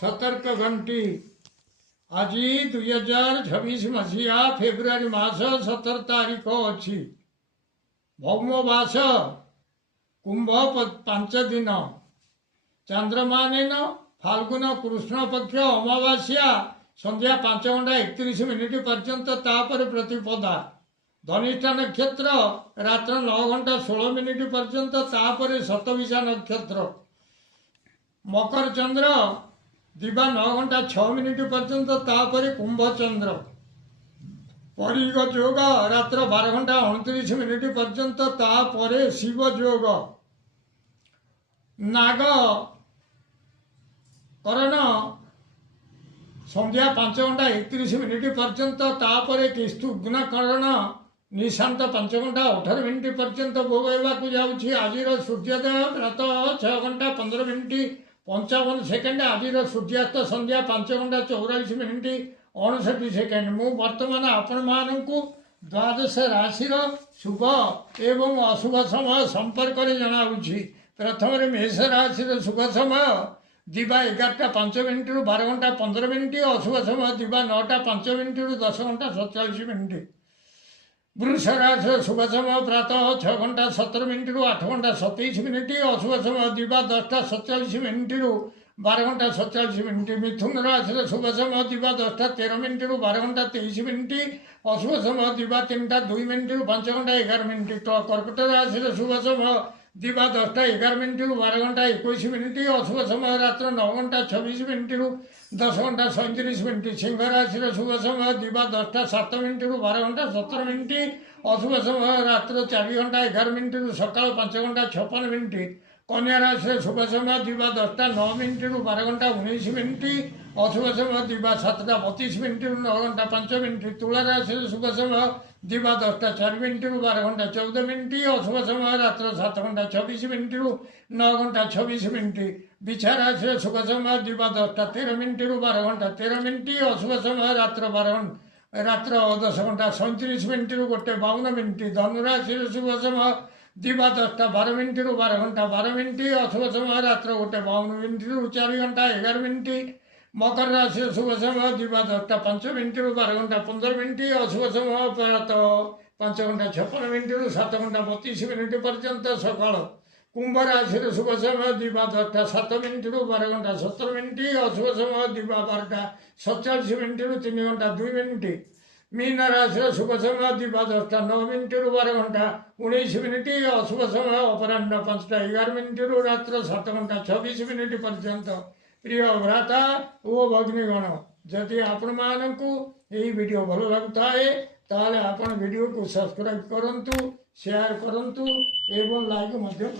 सतर्क घंटी आज 2026 मसीहा फेब्रुआरी मास 17 तारीख अच्छी भौमवास कुंभ 5 दिन चंद्रमान फाल्गुन कृष्ण पक्ष अमावास्या संध्या 5:31 पर्यंत तापर प्रतिपदा धनिष्ठा नक्षत्र रात्र 9:16 पर्यंत तापर शतविशा नक्षत्र मकर चंद्र दिवा 9:06 पर्यंत तापर कुंभ चंद्र परिग योग रात्र 12:29 पर्यंत तापर शिव योग नाग करण संध्या 5:31 पर्यंत तापर किस्तुघ्न करण निशांत 5:18 पर्यंत भोगवाक जाऊँगी। आज सूर्योदय प्रातः 6:15 आज सूर्यास्त संध्या 5:44 59 मु वर्तमान आपण मानू द्वादश राशि शुभ एवं अशुभ समय संपर्क में जनाऊँगी। प्रथम मेष राशि शुभ समय दिवा 11:05 रु 12:15 अशुभ समय दिवा 9:05 रु 10:47। वृष राशि शुभ समय प्रातः 6:17 रु 8:27 अशुभ समय दिवा 10:47 रु 12:47। मिथुन राशि शुभ समय दिवा 10:13 रु 12:23 अशुभ समय दिवा 3:02 रु 5:11। कर्कट राशि शुभ समय दिवा 10:11 रु 12:21 अशुभ समय रात्र 9:26 रु 10:37। सिंह राशि शुभ समय दिवा 10:07 रु 12:17 अशुभ समय रात्र 4:11 रु सकाल 5:56। कन्या राशि शुभ समय दिवा 10:09 रु 12:19 अशुभ समय दिवा 7:32 रु 9:05। तुला राशि शुभ समय दिवा 10:04 रु 12:14 अशुभ समय रात्र 7:26 रु 9:26। बिछा राशि शुभ समय दिवा 10:13 रु 12:13 अशुभ समय रात्र 10:37 रु 1:52। धनुराशि शुभ समय दिवा 10:12 रु 12:12 अशुभ समय रात्र 1:52 रु 4:11। मकर राशि शुभ समय दिवा 10:05 रु 12:15 अशुभ समय प्रातः 5:56 रु 7:32 पर्यंत सकाल। कुंभ राशि शुभ समय दिवा 10:07 रु 12:17 अशुभ समय दिवा 12:47 रु 3:02। मीन राशि शुभ समय दिवा 10:09 रु 12:19 अशुभ समय अपराह्न 5:11 रु रात्र 7:26 पर्यंत। प्रिय भ्राता ओ भगिनीगण जदि आपण मानकु यही वीडियो भल लगुता है ताले आपण वीडियो को सब्सक्राइब करंतु शेयर करंतु एवं लाइक मध्य